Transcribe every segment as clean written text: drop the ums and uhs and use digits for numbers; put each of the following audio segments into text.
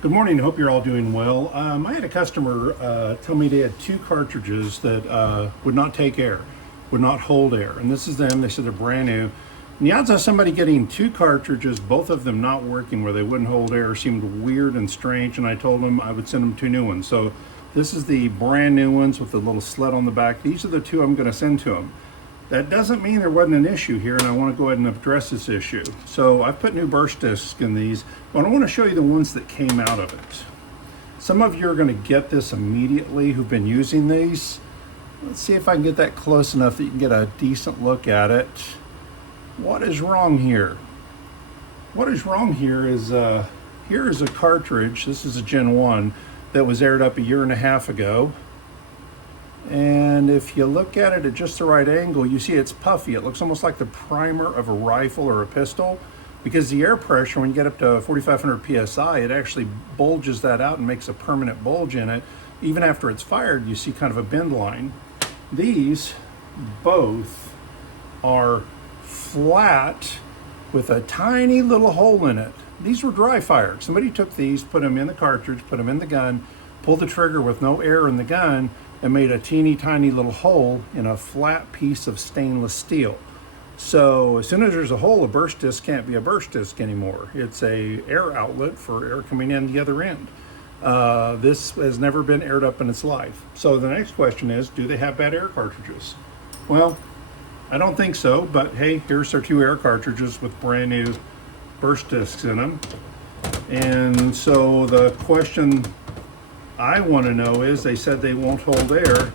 Good morning. Hope you're all doing well. I had a customer tell me they had two cartridges that would not take air, would not hold air. And this is them. They said they're brand new. And the odds of somebody getting two cartridges, both of them not working where they wouldn't hold air, seemed weird and strange. And I told them I would send them two new ones. So this is the brand new ones with the little sled on the back. These are the two I'm going to send to them. That doesn't mean there wasn't an issue here, and I want to go ahead and address this issue. So I've put new burst discs in these, but I want to show you the ones that came out of it. Some of you are going to get this immediately who've been using these. Let's see if I can get that close enough that you can get a decent look at it. What is wrong here? What is wrong here is here is a cartridge. This is a Gen 1 that was aired up a year and a half ago. And if you look at it at just the right angle, you see it's puffy. It looks almost like the primer of a rifle or a pistol, because the air pressure, when you get up to 4,500 PSI, it actually bulges that out and makes a permanent bulge in it. Even after it's fired, you see kind of a bend line. These both are flat with a tiny little hole in it. These were dry fired. Somebody took these, put them in the cartridge, put them in the gun, pulled the trigger with no air in the gun, and made a teeny tiny little hole in a flat piece of stainless steel. So as soon as there's a hole, a burst disc can't be a burst disc anymore. It's a air outlet for air coming in the other end. This has never been aired up in its life. So the next question is, do they have bad air cartridges? Well, I don't think so, but hey, here's our two air cartridges with brand new burst discs in them. And so the question I want to know is, they said they won't hold air,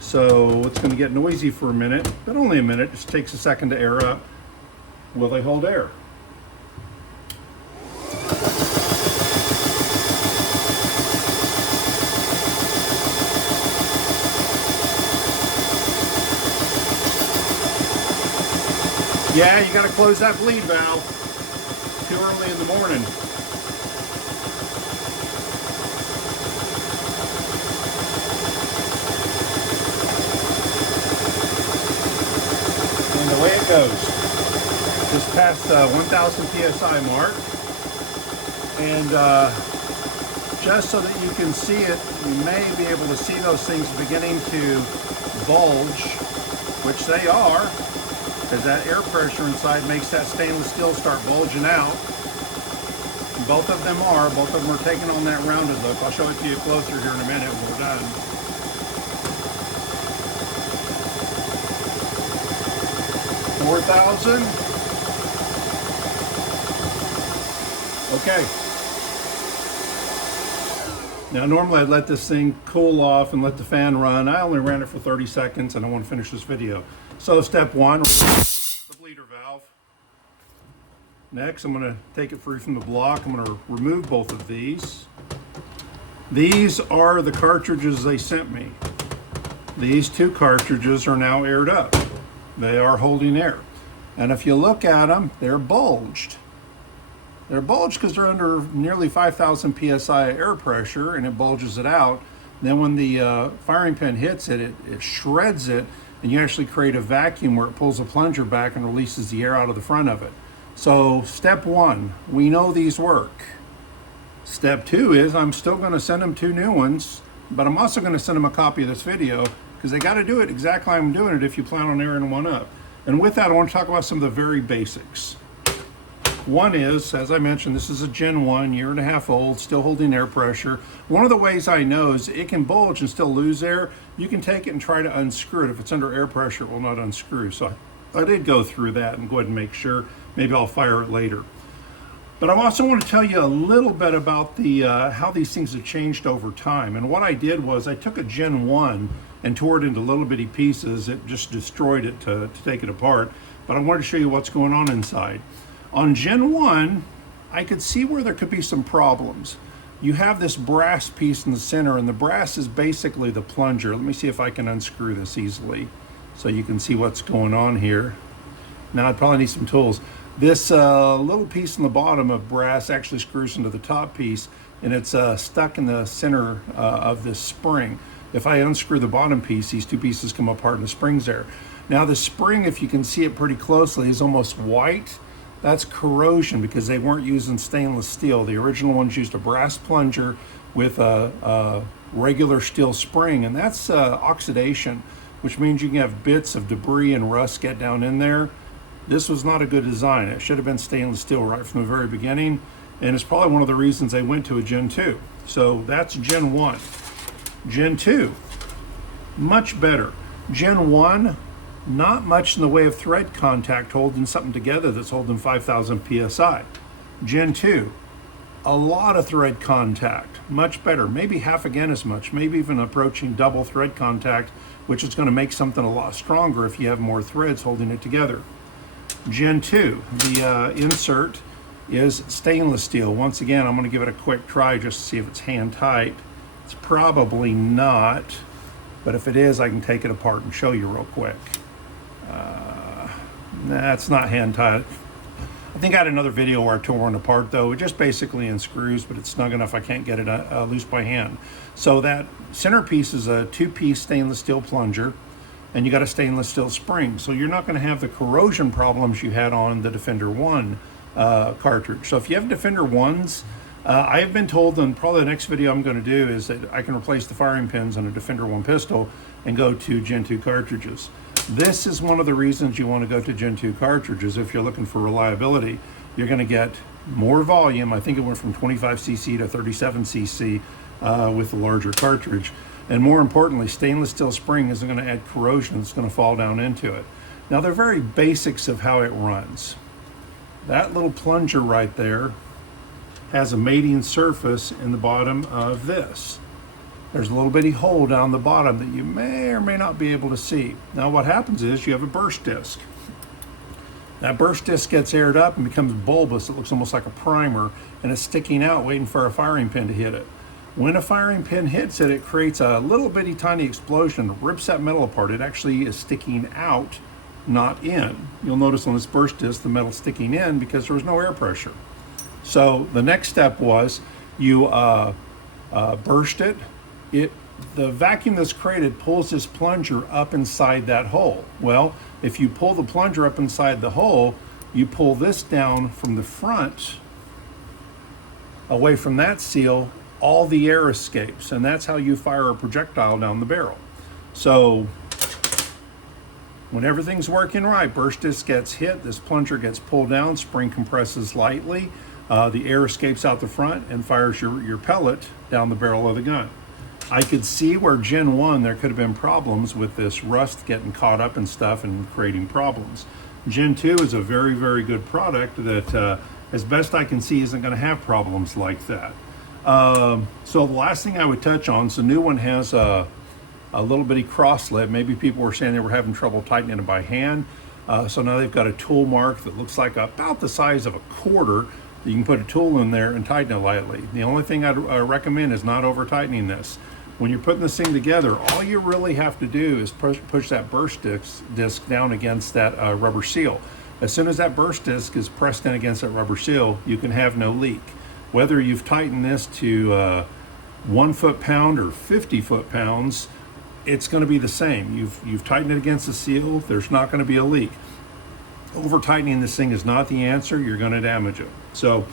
so it's going to get noisy for a minute, but only a minute. Just takes a second to air up. Will they hold air? Yeah, you got to close that bleed valve. Too early in the morning. The way it goes, just past 1,000 PSI mark, and just so that you can see it, you may be able to see those things beginning to bulge, which they are, because that air pressure inside makes that stainless steel start bulging out. Both of them are taking on that rounded look. I'll show it to you closer here in a minute when we're done. 4,000. Okay. Now normally I'd let this thing cool off and let the fan run. I only ran it for 30 seconds and I want to finish this video. So step one, the bleeder valve. Next, I'm going to take it free from the block. I'm going to remove both of these. These are the cartridges they sent me. These two cartridges are now aired up. They are holding air. And if you look at them, they're bulged. They're bulged because they're under nearly 5,000 PSI air pressure, and it bulges it out. Then when the firing pin hits it, it shreds it, and you actually create a vacuum where it pulls the plunger back and releases the air out of the front of it. So step one, we know these work. Step two is I'm still going to send them two new ones, but I'm also going to send them a copy of this video, because they got to do it exactly how I'm doing it if you plan on airing one up. And with that, I want to talk about some of the very basics. One is, as I mentioned, this is a Gen 1, year and a half old, still holding air pressure. One of the ways I know is it can bulge and still lose air. You can take it and try to unscrew it. If it's under air pressure, it will not unscrew. So I did go through that and go ahead and make sure. Maybe I'll fire it later. But I also want to tell you a little bit about the how these things have changed over time. And what I did was I took a Gen 1 and tore it into little bitty pieces. It just destroyed it to take it apart. But I wanted to show you what's going on inside. On Gen 1, I could see where there could be some problems. You have this brass piece in the center, and the brass is basically the plunger. Let me see if I can unscrew this easily so you can see what's going on here. Now I'd probably need some tools. This little piece in the bottom of brass actually screws into the top piece, and it's stuck in the center of this spring. If I unscrew the bottom piece, these two pieces come apart and the spring's there. Now the spring, if you can see it pretty closely, is almost white. That's corrosion because they weren't using stainless steel. The original ones used a brass plunger with a regular steel spring, and that's oxidation, which means you can have bits of debris and rust get down in there. This was not a good design. It should have been stainless steel right from the very beginning, and it's probably one of the reasons they went to a Gen 2. So that's Gen 1. Gen 2, much better. Gen 1, not much in the way of thread contact holding something together that's holding 5,000 psi. Gen 2, a lot of thread contact, much better, maybe half again as much, maybe even approaching double thread contact, which is going to make something a lot stronger if you have more threads holding it together. Gen 2, the insert is stainless steel. Once again, I'm going to give it a quick try just to see if it's hand tight. It's probably not, but if it is, I can take it apart and show you real quick. It's not hand tight. I think I had another video where I tore one apart though. It just basically in screws, but it's snug enough I can't get it loose by hand. So that centerpiece is a 2-piece stainless steel plunger, and you got a stainless steel spring. So you're not going to have the corrosion problems you had on the Defender 1 cartridge. So if you have Defender 1s, I have been told, and probably the next video I'm going to do is that I can replace the firing pins on a Defender 1 pistol and go to Gen 2 cartridges. This is one of the reasons you want to go to Gen 2 cartridges if you're looking for reliability. You're going to get more volume. I think it went from 25cc to 37cc with the larger cartridge. And more importantly, stainless steel spring isn't going to add corrosion. It's going to fall down into it. Now, they're very basics of how it runs. That little plunger right there has a mating surface in the bottom of this. There's a little bitty hole down the bottom that you may or may not be able to see. Now what happens is you have a burst disc. That burst disc gets aired up and becomes bulbous. It looks almost like a primer, and it's sticking out waiting for a firing pin to hit it. When a firing pin hits it, it creates a little bitty tiny explosion, rips that metal apart. It actually is sticking out, not in. You'll notice on this burst disc the metal sticking in because there was no air pressure. So the next step was you burst it. The vacuum that's created pulls this plunger up inside that hole. Well, if you pull the plunger up inside the hole, you pull this down from the front, away from that seal, all the air escapes, and that's how you fire a projectile down the barrel. So when everything's working right, burst disc gets hit, this plunger gets pulled down, spring compresses lightly, the air escapes out the front and fires your pellet down the barrel of the gun. I could see where Gen 1 there could have been problems with this rust getting caught up and stuff and creating problems. Gen 2 is a very, very good product that, as best I can see, isn't going to have problems like that. So the last thing I would touch on, so the new one has a little bitty cross lid. Maybe people were saying they were having trouble tightening it by hand. So now they've got a tool mark that looks like about the size of a quarter. You can put a tool in there and tighten it lightly. The only thing I'd recommend is not over tightening this. When you're putting this thing together, all you really have to do is push that burst disc down against that rubber seal. As soon as that burst disc is pressed in against that rubber seal, you can have no leak. Whether you've tightened this to 1 foot-pound or 50 foot-pounds, it's going to be the same. You've tightened it against the seal, there's not going to be a leak. Over tightening this thing is not the answer. You're going to damage it. So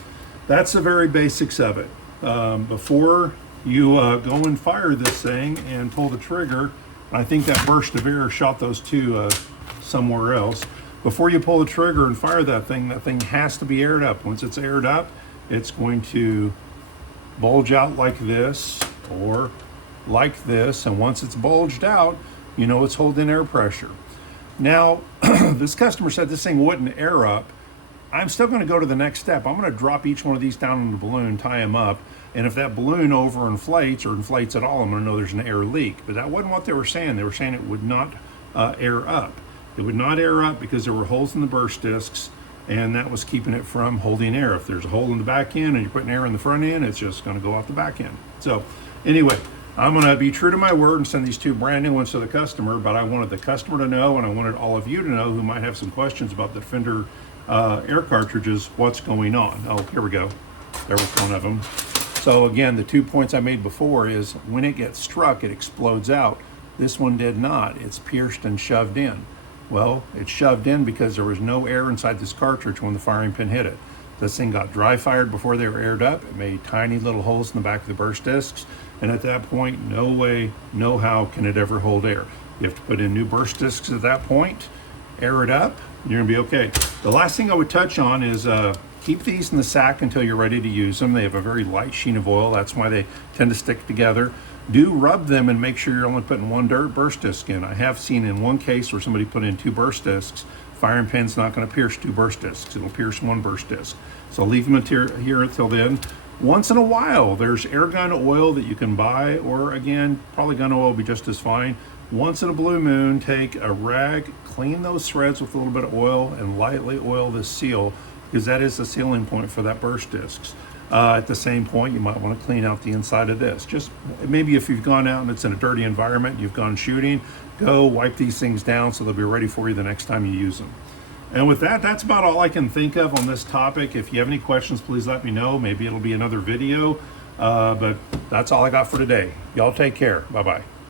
that's the very basics of it. Before you go and fire this thing and pull the trigger, I think that burst of air shot those two somewhere else. Before you pull the trigger and fire that thing has to be aired up. Once it's aired up, it's going to bulge out like this or like this, and once it's bulged out, you know it's holding air pressure. Now, this customer said this thing wouldn't air up. I'm still going to go to the next step. I'm going to drop each one of these down in the balloon, tie them up, and if that balloon overinflates or inflates at all, I'm going to know there's an air leak. But that wasn't what they were saying. They were saying it would not air up. It would not air up because there were holes in the burst discs, and that was keeping it from holding air. If there's a hole in the back end and you're putting air in the front end, it's just going to go off the back end. So anyway, I'm going to be true to my word and send these two brand new ones to the customer, but I wanted the customer to know, and I wanted all of you to know who might have some questions about the Defender air cartridges, what's going on. Oh, here we go. There was one of them. So again, the 2 points I made before is when it gets struck, it explodes out. This one did not. It's pierced and shoved in. Well, it's shoved in because there was no air inside this cartridge when the firing pin hit it. This thing got dry fired before they were aired up. It made tiny little holes in the back of the burst discs. And at that point, no way, no how can it ever hold air. You have to put in new burst discs at that point, air it up, you're gonna be okay. The last thing I would touch on is keep these in the sack until you're ready to use them. They have a very light sheen of oil. That's why they tend to stick together. Do rub them and make sure you're only putting one burst disc in. I have seen in one case where somebody put in 2 burst discs. Firing pin's not going to pierce 2 burst discs. It'll pierce 1 burst disc. So leave them here until then. Once in a while, there's air gun oil that you can buy, or again, probably gun oil will be just as fine. Once in a blue moon, take a rag, clean those threads with a little bit of oil, and lightly oil the seal, because that is the sealing point for that burst discs. At the same point, you might want to clean out the inside of this. Just maybe if you've gone out and it's in a dirty environment, you've gone shooting, go wipe these things down so they'll be ready for you the next time you use them. And with that, that's about all I can think of on this topic. If you have any questions, please let me know. Maybe it'll be another video, but that's all I got for today. Y'all take care. Bye-bye.